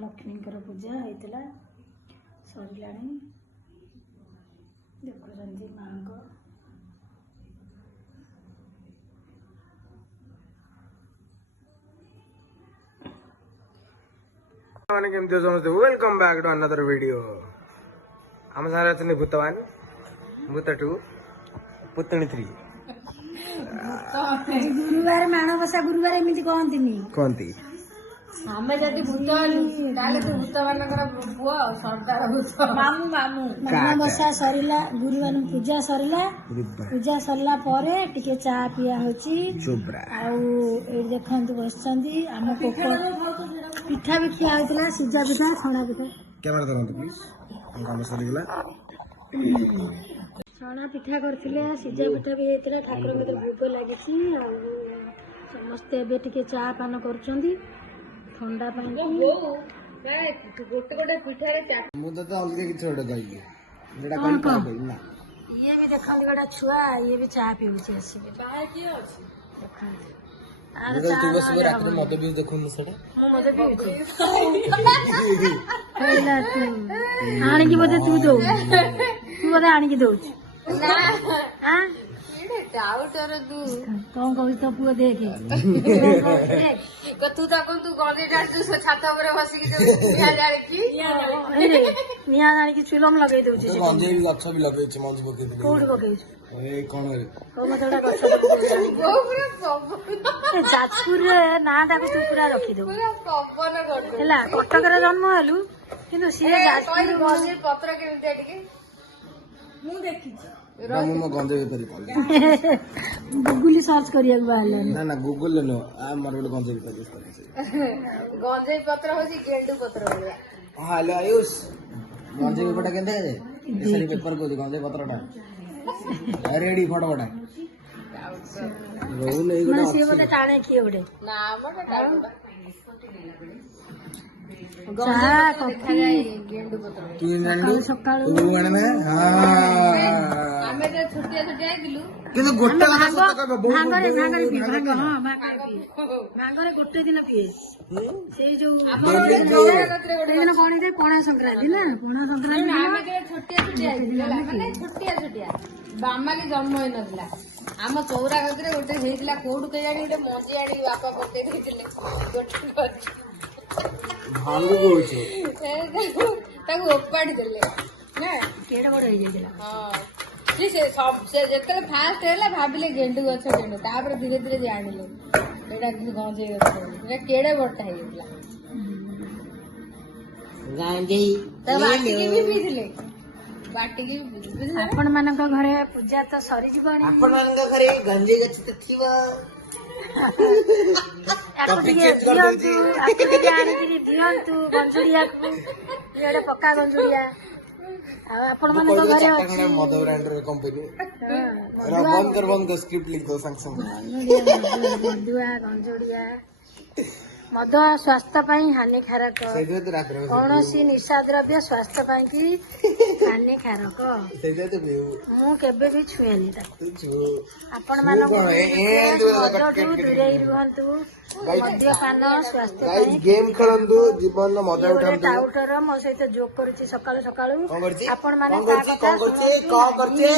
लक्ष्मी पूजा होता सरला देखुं माँ को welcome back to another video आम सारे अच्छे भूतवान भूत 2 पुतणी 3 गुरुवार माणबसा गुरुवार एमती कहती आमे जदि भूत ताले तो भूत मानकर पुओ सरदार भूत मामू मामू माणबसा सरला गुरुवार पूजा सरला पूजा सरला परे टिके चा पिया होची चुबरा आउ ए देखंतु बसचंदी हम कोको पिठा भी खिया होतला सिजा पिठा छणा पिठा कैमरा धरंतु प्लीज काम सरी गेला छणा पिठा करथिले सिजा पिठा भी हेतला ठाकुर में भोग लागिछि आउ समस्त एबे टिके चा पान करचंदी ठंडा पानी गोटे गोटे पिठारे मु तो अलग किछ छोड़ गई जेडा कौन कौन कौन? ना ये भी देखंतु गोटा छुआ ये भी चा पिउछि आसी बाहर की अछि देखंतु मुझे तू बस सुबह रात में मत भी देखूं सेटा मजे पिउछि कहला तू आनी की बोते तू दो तू बोते आनी की दउछि ना हां एडे डाउटर तू कौन कहू तो पुओ देखे तू तक तू गले डाल तू छात ऊपर बसी के बिहार जारे की निया आनी की चुलम लगै दउछि तो गंजे भी गछ भी लगे छ मंज पके दे कोड बकै ए कोन रे हो मते गछ ओ पूरा सब जाजपुर ना ताको तू पूरा रखी दो पूरा सपन कर ହେଲା କଟକରେ ଜନ୍ମ ହେଲୁ କିନ୍ତୁ ସିଏ ଯାଜପୁର गंजे पत्र केमते टिके मु देखिछि रामू में गंजे भीतर पड़ गुगली सर्च କରିବାକୁ ବାହାରିଲାନି ना ना गूगल नो आ मार बोले गंजे भीतर गंजे पत्र होछि गेंडू पत्र बोलवा हेलो आयुष गंजे पेपर केंदे जे एसरी पेपर को गंजे पत्रटा रेडी फटाफट रोल नहीं ମାନେ ସିଏ ବୋଧେ ଟାଣେ କିଏ ଗୋଟେ ना मटे डाउटर ଚା କଫି गेंडू पत्र तू जानलु ସକାଳୁ तू गणे में हां आमे तो छुट्टिया छुट्टिया आइलु किंतु गोटे ଆମେ କଥା ସତ କହିବ ବହୁତ ଭାଙ୍ଗରେ ପିଏ ଭାଙ୍ଗ ହଁ ଭାଙ୍ଗରେ ପିଏ ଭାଙ୍ଗରେ ଗୋଟେ ଦିନ ପିଏ ସେଇ ଯୋଉ ସେଇଦିନ କଣ ହେଇଥାଏ ପଣା ସଂକ୍ରାନ୍ତି ନା ପଣା ସଂକ୍ରାନ୍ତି ଦିନ आमे के छुट्टिया छुट्टिया आइलु माने छुट्टिया छुट्टिया बामाली जन्म होई नथिला आम चौरा गदरे गोटे हेइतिला कोडु के जानी गोटे मजी आनी बापा पटे देथिले गोटे मजी भांग बोलछे ताको ओपाडी देले ना କେଡେ ବଡ ହେଇଯାଇଥିଲା हां से सब से जेतले फास्ट हैला भाबिले गेंडू गछ गेंडू तापर धीरे धीरे जानिले एटा कि गंजे गछ एटा केडे बडटा हेइतिला गांजे त बाटी के भी पीथिले बाटी के भी पीथिले ଆପଣ ମାନଙ୍କ ଘରେ ପୂଜା ତ ସରିଯିବଣି आपण ମାନଙ୍କ घरे गांजे गछ त थिबा ଆକୁ ଟିକେ ଦିଅନ୍ତୁ ଆକୁ ଟିକେ ଆଣିକିରି ଦିଅନ୍ତୁ ଗଞ୍ଜୁଡିଆକୁ ଇଆଡେ ପକ୍କା ଗଞ୍ଜୁଡିଆ ଆଉ ଆପଣ ମାନଙ୍କ ଘରେ ଅଛି मद ब्रांड रे कंपनी रा बंद कर स्क्रिप्ट लिख दो संग ମଦୁଆ ଗଞ୍ଜୁଡିଆ ମଦ ସ୍ୱାସ୍ଥ୍ୟ ପାଇଁ ହାନିକାରକ सेजे तो रात रे କୌଣସି ନିଶା ଦ୍ରବ୍ୟ ସ୍ୱାସ୍ଥ୍ୟ ପାଇଁ କି ହାନିକାରକ सेजे तो बेउ ମୁଁ କେବେ ବି ଛୁଏନି ତାକୁ तू ଆପଣ ମାନଙ୍କୁ गाइस ଦୂରେଇ ରୁହନ୍ତୁ ମଦ୍ୟପାନ ସ୍ୱାସ୍ଥ୍ୟ गाइस ପାଇଁ गेम खेलंदु जीवन नो मजा ଗୋଟେ उठांतु ଟାଉଟର ମୋ ସହିତ ଯୋଗ କରୁଛି ସକାଳୁ ସକାଳୁ कोन करछि ଆପଣ ମାନେ कोन करछि कोन करछि